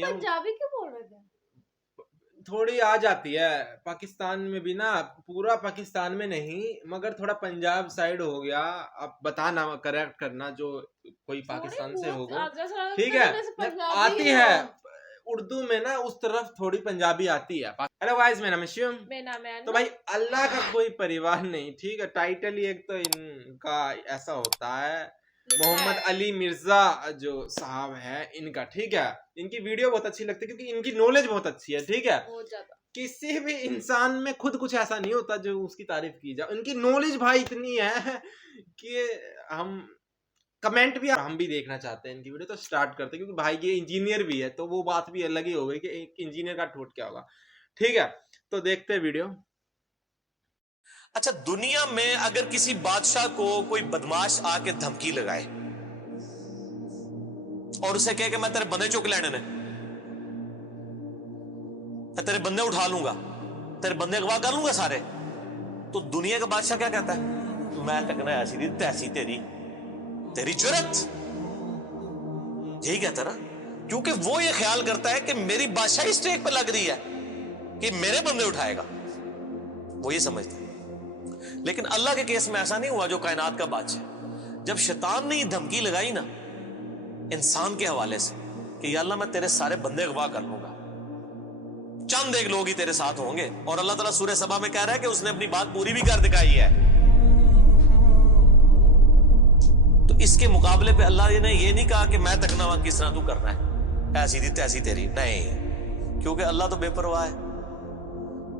नहीं है। पंजाबी क्यों बोल रहे थे? थोड़ी आ जाती है, पाकिस्तान में भी ना, पूरा पाकिस्तान में नहीं मगर थोड़ा पंजाब साइड हो गया। अब बताना, करेक्ट करना जो कोई पाकिस्तान से होगा, ठीक है। आती है उर्दू में ना, उस तरफ थोड़ी पंजाबी आती है। हेलो गाइस, मेरा नाम है शिवम। तो भाई अल्लाह का कोई परिवार नहीं, ठीक है। टाइटल ही एक तो इनका ऐसा होता है, मोहम्मद अली मिर्जा जो साहब है इनका, ठीक है। इनकी वीडियो बहुत अच्छी लगती है क्योंकि इनकी नॉलेज बहुत अच्छी है, ठीक है। किसी भी इंसान में खुद कुछ ऐसा नहीं होता जो उसकी तारीफ की जाए। उनकी नॉलेज भाई इतनी है कि हम कमेंट भी हम भी देखना चाहते हैं इनकी वीडियो। तो स्टार्ट करते हैं, क्योंकि भाई ये इंजीनियर भी है, तो वो बात भी अलग ही हो गई कि एक इंजीनियर का ठोट क्या होगा, ठीक है। तो देखते हैं वीडियो। अच्छा, दुनिया में अगर किसी बादशाह को कोई बदमाश आके धमकी लगाए और उसे कहे कि मैं तेरे बंदे चुक लेने ने, तेरे बंदे उठा लूंगा, तेरे बंदे अगवा कर लूंगा सारे, तो दुनिया का बादशाह क्या कहता है? मैं तकना ऐसी थी तैसी तेरी जुर्रत। यही कहता ना, क्योंकि वो ये ख्याल करता है कि मेरी बादशाही स्टेक पे लग रही है कि मेरे बंदे उठाएगा, वो ये समझता है। लेकिन अल्लाह के केस में ऐसा नहीं हुआ, जो कायनात का बादशाह। जब शैतान ने धमकी लगाई ना इंसान के हवाले से कि या अल्लाह मैं तेरे सारे बंदे अगवा कर लूंगा, चंद एक लोग ही तेरे साथ होंगे, और अल्लाह ताला सूरह सबा में कह रहा है कि उसने अपनी बात पूरी भी कर दिखाई है। तो इसके मुकाबले पे अल्लाह ने ये नहीं कहा कि मैं तकना किस तरह तू करना है, ऐसी थी तैसी तेरी, नहीं, क्योंकि अल्लाह तो बेपरवाह है।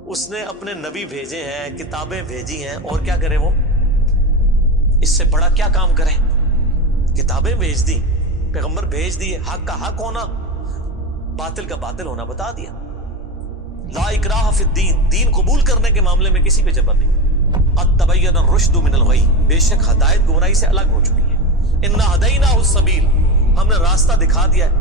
उसने अपने नबी भेजे हैं, किताबें भेजी हैं, और क्या करे वो? इससे बड़ा क्या काम करे? किताबें भेज दी, पैगंबर भेज दिए, हक का हक होना, बातिल का बातिल होना बता दिया। ला इकराह फिद्दीन, दीन कबूल करने के मामले में किसी पे जबर नहीं। अद तबय्यन रुश्दु मिनल गई, बेशक हदायत गुमराही से अलग हो चुकी है। इन्ना हदैनाहु सबील, हमने रास्ता दिखा दिया है।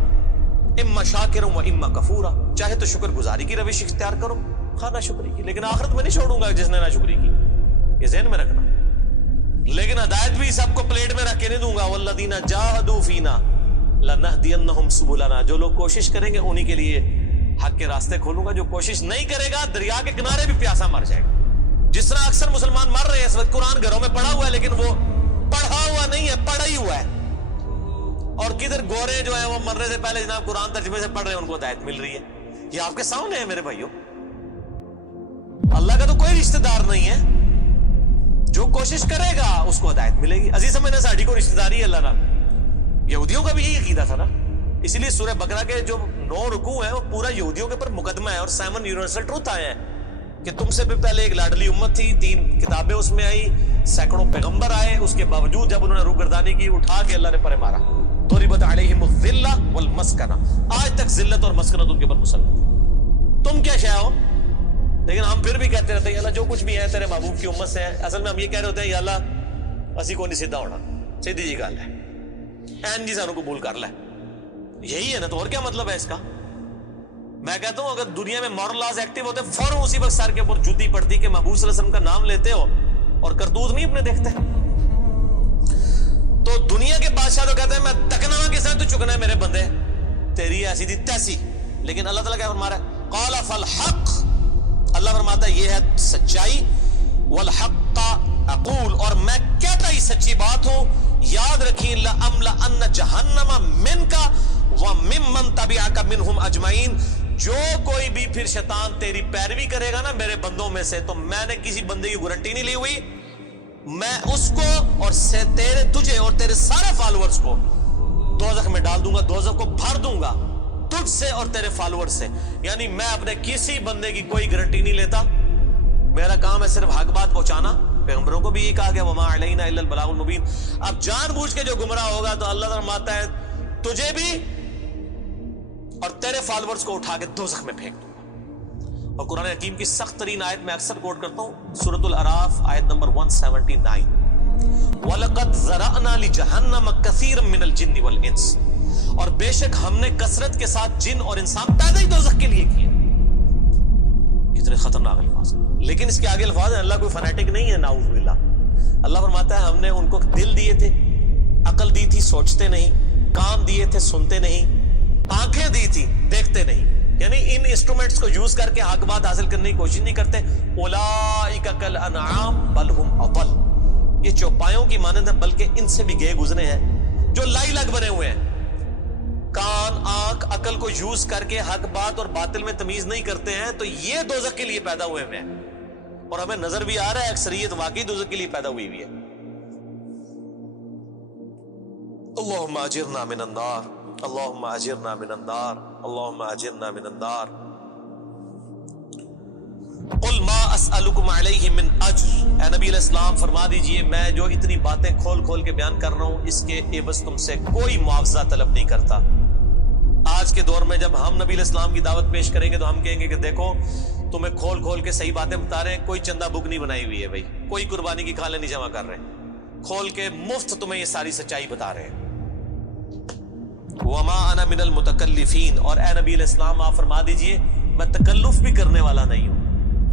इम्मा शाकिरun व इम्मा कफूरा, चाहे तो शुक्र गुजारी की रविश इख्तियार करो, खाना शुक्री की, लेकिन आखिरत में नहीं छोड़ूंगा जिसने ना शुक्री की, ये ज़हन में रखना। लेकिन हदायत भी सबको प्लेट में रख के नहीं दूंगा। वल्लदीना जाहदू फीना लनहदियन्नहुम सुबुलना, जो लोग कोशिश करेंगे उन्हीं के लिए हक के रास्ते खोलूंगा। जो कोशिश नहीं करेगा दरिया के किनारे भी प्यासा मर जाएगा। जिस तरह अक्सर मुसलमान मर रहे हैं इस वक्त, कुरान घरों में पढ़ा हुआ है लेकिन वो पढ़ा हुआ नहीं है, पढ़ा ही हुआ है। और किधर गोरे जो है वो मरने से पहले जनाब कुरान तर्जुमे से पढ़ रहे हैं, उनको हिदायत मिल रही है। ये आपके सामने है मेरे भाइयों। अल्लाह का तो कोई रिश्तेदार नहीं है, जो कोशिश करेगा उसको हिदायत मिलेगी। अजीज समझना, साड़ी को रिश्तेदारी अल्लाह ना, यहूदियों का भी यही अकीदा था ना। इसलिए सूरह बकरा के जो 9 रुकू है वो पूरा यहूदियों के ऊपर मुकदमा है, और 7 यूनिवर्सल ट्रूथ आए हैं कि तुमसे भी पहले एक लाडली उम्मत थी, 3 किताबें उसमें आई, सैकड़ों पैगंबर आए, उसके बावजूद जब उन्होंने रूगर्दानी की, उठा के अल्लाह ने परे मारा। दुरिबत अलैहिमुज़ ज़िल्ला वल मस्कना, आज तक जिल्लत और मस्कनत उनके ऊपर मुसल्लत। तुम क्या शय हो? लेकिन हम फिर भी कहते रहते हैं अल्लाह जो कुछ भी है तेरे महबूब की उम्मत से है। असल में हम ये कह रहे होते हैं अल्लाह असी को नहीं सीधा होना, सीधी जी गल है, एन जी सानू कबूल कर ले, यही है ना। तो और क्या मतलब है इसका? मैं कहता हूं अगर दुनिया में मॉरल लॉज एक्टिव होते फौरन उसी वक्त सर के ऊपर जूती पड़ती कि महबूब सल्लल्लाहु अलैहि वसल्लम का नाम लेते हो और करतूत नहीं अपने देखते। तो दुनिया के बादशाह तो कहते हैं मैं तकना के साथ तो चुकना है मेरे बंदे, तेरी ऐसी थी तैसी। लेकिन अल्लाह ताला क्या फरमा रहा है? क़ाला फल हक़, अल्लाह फरमाता है ये है सच्चाई, वल हक़्क़ अक़ूल, और मैं कहता ही सच्ची बात हूं। याद रखिए ला अमला अन्न जहन्नम मिनका व मिम्मन तबिअका मिनहुम अजमईन, जो कोई भी फिर शैतान तेरी पैरवी करेगा ना मेरे बंदों में से, तो मैंने किसी बंदे की गारंटी नहीं ली हुई, मैं उसको और से तेरे तुझे और तेरे सारे फॉलोअर्स को दोज़ख में डाल दूंगा, दोज़ख को भर दूंगा तुझसे और तेरे फॉलोअर्स से। यानी मैं अपने किसी बंदे की कोई गारंटी नहीं लेता, मेरा काम है सिर्फ हक बात पहुंचाना। पैगंबरों को भी ये कहा गया वमा अलैना इल्लल बलागुल मुबीन। अब जानबूझ के जो गुमराह होगा तो अल्लाह फरमाता है तुझे भी और तेरे फॉलोअर्स को उठा के दोज़ख में फेंक दूंगा। और कुरान हकीम की सख्त तरीन आयत में अक्सर कोट करता हूं, सूरतुल अराफ आयत नंबर 179, वलक़द ज़रअना लिजहन्नम कसीरम मिनल जिन्नि वल इंस, और बेशक हमने कसरत के साथ जिन और इंसान पैदा ही दोज़ख के लिए किए। कितने खतरनाक अल्फाज हैं, लेकिन इसके आगे अल्फाज है, अल्लाह कोई फनाटिक नहीं है, नाउज़ बिल्लाह। अल्लाह फरमाता है हमने उनको दिल दिए थे, अकल दी थी, सोचते नहीं, कान दिए थे, सुनते नहीं, आंखें दी थी, देखते انسٹرومنٹس کو یوز کر کے حق بات حاصل کرنے کی کوشش نہیں کرتے. اولئک کالانعام بل هم اضل, یہ چوپایوں کی مانند ہیں بلکہ ان سے بھی گئے گزرے ہیں جو لائی لگ بنے ہوئے ہیں. کان آنکھ عقل کو یوز کر کے حق بات اور باطل میں تمیز نہیں کرتے ہیں تو یہ دوزخ کے لیے پیدا ہوئے ہیں, اور ہمیں نظر بھی آ رہا ہے اکثریت واقعی دوزخ کے لیے پیدا ہوئی ہوئی ہے. اللہم اجرنا من النار, اللہم اجرنا من النار, اللہم اجرنا من النار. قل ما اسألکم علیہ من اجر, اے نبی علیہ السلام فرما دیجئے میں جو اتنی باتیں کھول کھول کے بیان کر رہا ہوں اس کے عوض تم سے کوئی معاوضہ طلب نہیں کرتا. آج کے دور میں جب ہم نبی علیہ السلام کی دعوت پیش کریں گے تو ہم کہیں گے کہ دیکھو تمہیں کھول کھول کے صحیح باتیں بتا رہے ہیں, کوئی چندہ بک نہیں بنائی ہوئی ہے بھائی, کوئی قربانی کی کھالیں نہیں جمع کر رہے ہیں, کھول کے مفت تمہیں یہ ساری سچائی بتا رہے ہیں. وما انا من المتکلفین, اور اے نبی علیہ السلام آپ فرما دیجئے میں تکلف بھی کرنے والا نہیں ہوں.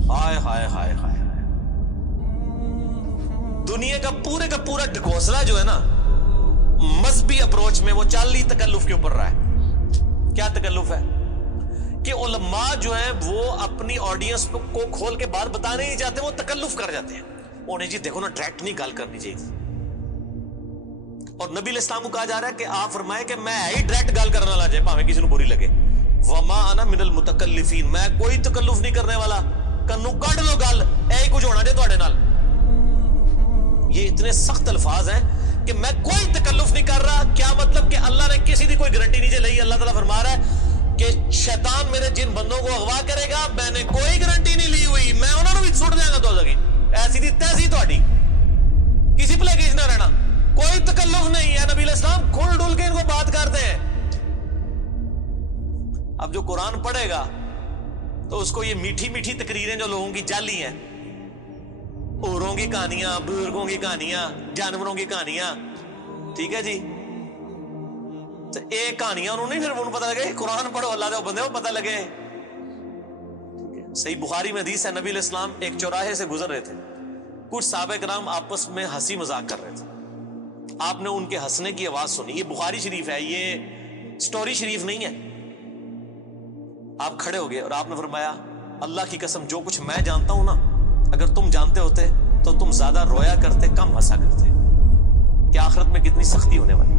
ہائے ہائے ہائے ہائے, دنیا کا پورا ڈھکوسلا جو ہے نا مذہبی اپروچ میں وہ چال لی تکلف کے اوپر رہا ہے. کیا تکلف ہے کہ علماء جو ہیں وہ اپنی آڈینس کو کھول کے بات بتانے نہیں چاہتے, وہ تکلف کر جاتے ہیں. انہیں جی دیکھو نا ڈائریکٹ نہیں گال کرنی چاہیے, اور نبی علیہ السلام کو کہا جا رہا ہے کہ آپ فرمائے کہ میں ہی ڈائریکٹ گال کرنا لا جائے پاویں کسی کو بری لگے. وما انا من المتکلفین, میں کوئی تکلف نہیں کرنے والا, کنو کڈ لو گل اے کچھ ہونا جے تواڈے نال. یہ اتنے سخت الفاظ ہیں کہ میں کوئی تکلف نہیں کر رہا. کیا مطلب کہ اللہ نے کسی دی کوئی گارنٹی نہیں لئی. اللہ تعالیٰ فرما رہا ہے کہ شیطان میرے جن بندوں کو اغوا کرے گا میں نے کوئی گارنٹی نہیں لی ہوئی, میں انہوں نے بھی چھوڑ دیا گا دوزخ. ایسی دی تیسی تہاڈی, کسی پلے کیس نہ رہنا, کوئی تکلف نہیں ہے. نبی علیہ السلام کھل ڈل کے ان کو بات کرتے ہیں. اب جو قرآن پڑھے گا تو اس کو یہ میٹھی میٹھی تقریریں جو لوگوں کی جعلی ہیں, اوروں کی کہانیاں, بزرگوں کی کہانیاں, جانوروں کی کہانیاں, ٹھیک ہے جی, تو ایک کہانیاں انہوں نے پھر انہوں پتہ لگے قرآن پڑھو اللہ دے بندے کو پتہ لگے. صحیح بخاری میں حدیث ہے, نبی علیہ السلام ایک چوراہے سے گزر رہے تھے, کچھ صحابہ کرام آپس میں ہنسی مذاق کر رہے تھے. آپ نے ان کے ہنسنے کی آواز سنی. یہ بخاری شریف ہے, یہ سٹوری شریف نہیں ہے. آپ کھڑے ہو گئے اور آپ نے فرمایا اللہ کی قسم جو کچھ میں جانتا ہوں نا اگر تم جانتے ہوتے تو تم زیادہ رویا کرتے, کم ہنسا کرتے. کہ آخرت میں کتنی سختی ہونے والی.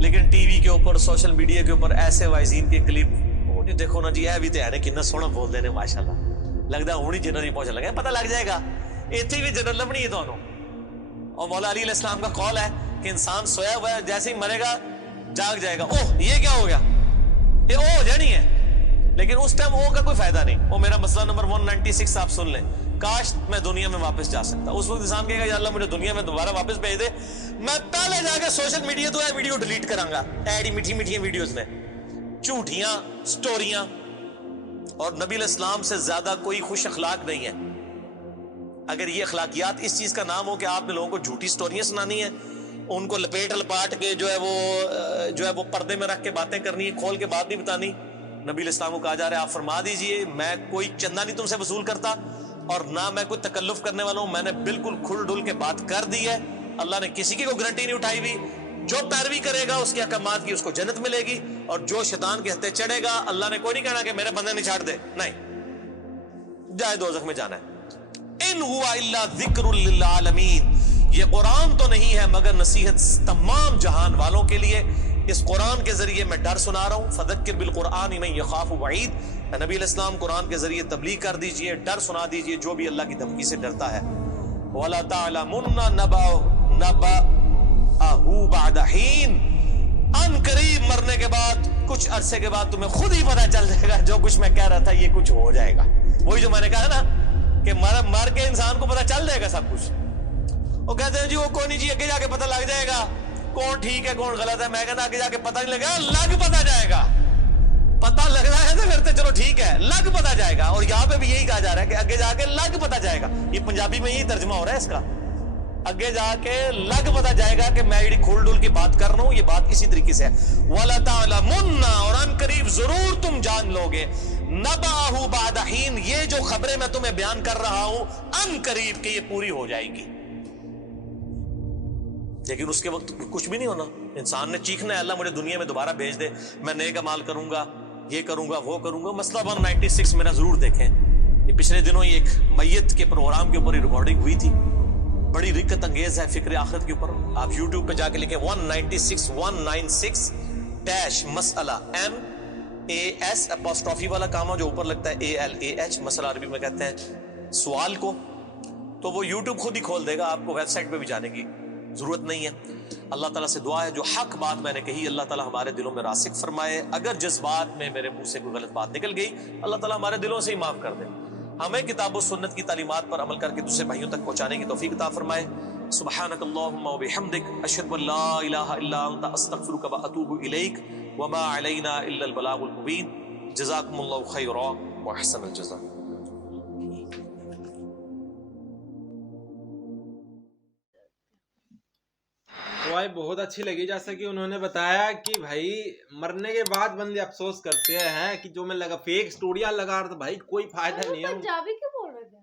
لیکن ٹی وی کے اوپر, سوشل میڈیا کے اوپر ایسے وائزین کے کلپ, وہ دیکھو نا جی, اے بھی تے ہے کتنا سونا بول دے نے ماشاءاللہ, لگدا ہونی جنرل پہنچ لگا, پتہ لگ جائے گا ایتھے بھی جنرل لبنی ہے تانوں. اور مولا علی علیہ السلام کا قول ہے کہ انسان سویا ہوا ہے جیسے ہی مرے گا جاگ جائے گا. اوہ یہ کیا ہو گیا, یہ او ہو جانی ہے. لیکن اس ٹائم او کا کوئی فائدہ نہیں. وہ میرا مسئلہ نمبر 196 آپ سن لیں, کاش میں دنیا میں واپس جا سکتا. اس وقت انسان کہے گا یا اللہ مجھے دنیا میں دوبارہ واپس بھیج دے, میں پہلے جا کے سوشل میڈیا تو یہ ویڈیو ڈیلیٹ کراں گا. ایڈی میٹھی میٹھی ویڈیوز نے, جھوٹیاں سٹوریاں. اور نبی علیہ السلام سے زیادہ کوئی خوش اخلاق نہیں ہے. اگر یہ اخلاقیات اس چیز کا نام ہو کہ آپ نے لوگوں کو جھوٹی سٹوریاں سنانی ہیں, ان کو لپیٹ لپاٹ کے جو ہے وہ پردے میں رکھ کے باتیں کرنی ہے, کھول کے بات نہیں بتانی. نبی علیہ السلام کو کہا جا رہا ہے آپ فرما دیجئے میں کوئی چندہ نہیں تم سے وصول کرتا اور نہ میں کوئی تکلف کرنے والا ہوں. میں نے بالکل کھل ڈل کے بات کر دی ہے. اللہ نے کسی کی کوئی گارنٹی نہیں اٹھائی ہوئی. جو پیروی کرے گا اس کے احکامات کی اس کو جنت ملے گی, اور جو شیطان کے ہتھے چڑھے گا اللہ نے کوئی نہیں کہنا کہ میرے بندے نہیں چھاڑ دے, نہیں جائے دوزخ میں جانا ہے. ان ہوا الا ذکر للعالمین, یہ قرآن تو نہیں ہے مگر نصیحت تمام جہان والوں کے لیے. اس قرآن کے ذریعے میں ڈر سنا رہا ہوں. فذکر بالقرآن من یخاف وعید, نبی علیہ السلام قرآن کے ذریعے تبلیغ کر دیجئے, ڈر سنا دیجئے جو بھی اللہ کی دھمکی سے ڈرتا ہے. وَلَا تَعْلَمُنَّ نَبَأَهُ بَعْدَ حِينٍ, ان قریب مرنے کے بعد کچھ عرصے کے بعد تمہیں خود ہی پتہ چل جائے گا جو کچھ میں کہہ رہا تھا یہ کچھ ہو جائے گا. وہی جو میں نے کہا نا کہ مر کے انسان کو پتہ چل جائے گا سب کچھ. وہ کہتے ہیں جی وہ کوئی نہیں جی آگے جا کے پتہ لگ جائے گا کون ٹھیک ہے کون غلط ہے. میں کہتا آگے جا کے پتہ نہیں لگا, لگ پتہ جائے گا. پتہ لگ رہا ہے تو پھر تو چلو ٹھیک ہے, لگ پتہ جائے گا. اور یہاں پہ بھی یہی کہا جا رہا ہے کہ آگے جا کے لگ پتہ جائے گا. یہ پنجابی میں یہی ترجمہ ہو رہا ہے اس کا, آگے جا کے لگ پتہ جائے گا کہ میں یہ کھول ڈول کی بات کر رہا ہوں, یہ بات اسی طریقے سے ہے. وَلَا تَعْلَمُنَّ, اور ان قریب ضرور تم جان لوگے, نَبَأَهُ بَعْدَ حِينٍ, یہ جو خبریں میں تمہیں بیان کر رہا ہوں ان قریب کہ یہ پوری ہو جائے گی. لیکن اس کے وقت کچھ بھی نہیں ہونا. انسان نے چیخنا ہے اللہ مجھے دنیا میں دوبارہ بھیج دے, میں نیک اعمال کروں گا, ये करूंगा वो करूंगा। मसला 196 मेरा जरूर देखें, ये पिछले दिनों ही एक मैयत के प्रोग्राम के ऊपर रिकॉर्डिंग हुई थी, बड़ी रिक्कत अंगेज है फिक्र आखिरत के ऊपर। आप YouTube पे जाके लिखें 196 डैश मसला, MAS अपॉस्ट्रोफी वाला काम है जो ऊपर लगता है ALAH, मसला अरबी में कहते हैं सवाल को, तो वो YouTube खुद ही खोल देगा, आपको वेबसाइट पे भी जाने की जरूरत नहीं है। अल्लाह ताला से दुआ है जो हक बात मैंने कही अल्लाह ताला हमारे दिलों में रासिक फरमाए। अगर जज्बात में मेरे मुंह से कोई गलत बात निकल गई, अल्लाह ताला हमारे दिलों से ही माफ कर दे। हमें किताब और सुन्नत की तालीमात पर अमल करके दूसरे भाइयों तक पहुंचाने की तौफीक अता फरमाए। सुब्हानकल्लाहुम्मा व बिहम्दिक अशहदु अल्ला इलाहा इल्ला अंता अस्तगफिरुका व अतूबु इलैक व मा अलैना इल्ला अल बलागुल मुबीन। जज़ाकुमुल्लाहु खैरन व अहसनल जज़ा। तो भाई बहुत अच्छी लगी, जैसा कि उन्होंने बताया कि भाई मरने के बाद बंदे अफसोस करते हैं कि जो मैं लगा फेक स्टोरियां लगा रहा था, भाई कोई फायदा नहीं है। पंजाबी क्यों बोल रहे थे?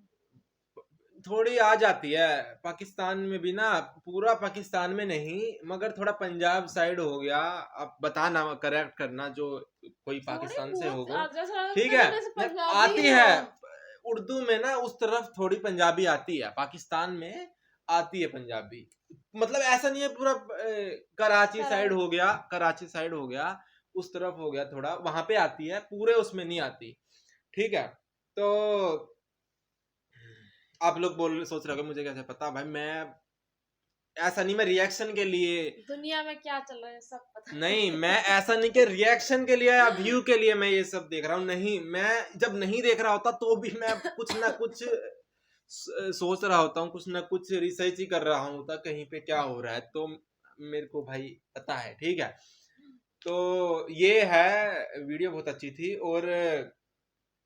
थोड़ी आ जाती है पाकिस्तान में भी ना, पूरा पाकिस्तान में नहीं मगर थोड़ा पंजाब साइड हो गया। अब बताना करेक्ट करना जो कोई पाकिस्तान से होगा, ठीक है। आती है उर्दू में ना, उस तरफ थोड़ी पंजाबी आती है, पाकिस्तान में आती है पंजाबी। मतलब ऐसा नहीं है पूरा कराची साइड हो गया, कराची साइड हो गया, उस तरफ हो गया, थोड़ा वहां पे आती है, पूरे उसमें नहीं आती, ठीक है। तो आप लोग सोच रहे हो मुझे कैसे पता, भाई मैं ऐसा नहीं, मैं रिएक्शन के लिए, दुनिया में क्या चल रहा है सब पता नहीं मैं ऐसा नहीं कि रिएक्शन के लिए या व्यू के लिए मैं ये सब देख रहा हूँ, नहीं। मैं जब नहीं देख रहा होता तो भी मैं कुछ ना कुछ सोच रहा होता हूँ, कुछ ना कुछ रिसर्च ही कर रहा हूँ था कहीं पे क्या हो रहा है, तो मेरे को भाई पता है, ठीक है। तो ये है, वीडियो बहुत अच्छी थी। और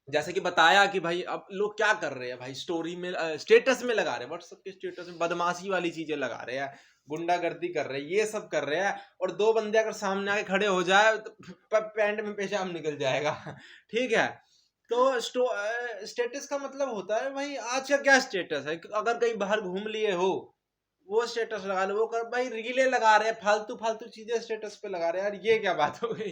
जैसे कि बताया कि भाई अब लोग क्या कर रहे हैं भाई, स्टोरी में स्टेटस में लगा रहे हैं, व्हाट्सएप के स्टेटस में बदमाशी वाली चीजें लगा रहे हैं, गुंडागर्दी कर रहे हैं, ये सब कर रहे हैं। और दो बंदे अगर सामने आके खड़े हो जाए तो पैंट में पेशाब निकल जाएगा, ठीक है। तो स्टेटस का मतलब होता है भाई, आज का क्या स्टेटस है, अगर कहीं बाहर घूम लिए हो वो स्टेटस लगा लो, वो कर भाई रीले लगा रहे हैं, फालतू फालतू चीजें स्टेटस पे लगा रहे हैं, यार ये क्या बात हो गई,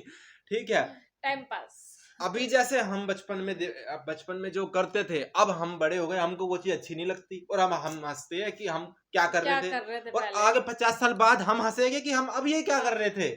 ठीक है। Time pass. अभी जैसे हम बचपन में जो करते थे, अब हम बड़े हो गए, हमको वो चीज अच्छी नहीं लगती, और हम हंसते हैं कि हम क्या कर रहे थे, और आगे 50 साल बाद हम हंसेंगे कि हम अब ये क्या कर रहे थे,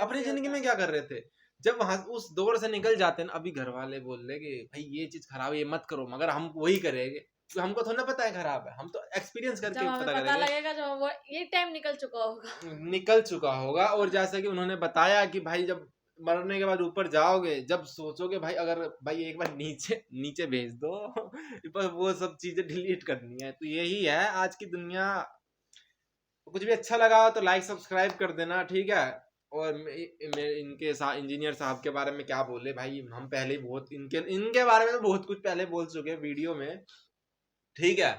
अपनी जिंदगी में क्या कर रहे थे। जब उस दौर से निकल जाते हैं, अभी घर वाले बोल रहे कि भाई ये चीज खराब है, ये मत करो, मगर हम वही करेंगे, तो हमको थोड़ा ना पता है खराब है, हम तो एक्सपीरियंस करके पता लगेगा जब वो ये टाइम निकल चुका होगा। और जैसा कि उन्होंने बताया कि भाई जब मरने के बाद ऊपर जाओगे, जब सोचोगे भाई अगर भाई एक बार नीचे भेज दो पर वो सब चीजें डिलीट करनी है। तो यही है आज की दुनिया। कुछ भी अच्छा लगा तो लाइक सब्सक्राइब कर देना, ठीक है। और इनके इंजीनियर साहब के बारे में क्या बोले भाई, हम पहले बहुत इनके बारे में तो बहुत कुछ पहले बोल चुके वीडियो में, ठीक है।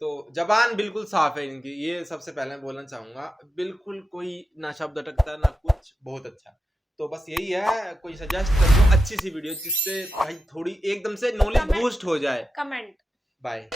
तो जबान बिल्कुल साफ है इनकी, ये सबसे पहले मैं बोलना चाहूंगा, बिल्कुल कोई ना शब्द अटकता ना कुछ, बहुत अच्छा। तो बस यही है, कोई सजेस्ट कर दो अच्छी सी वीडियो जिससे भाई थोड़ी एकदम से नॉलेज बूस्ट हो जाए। Comment bye.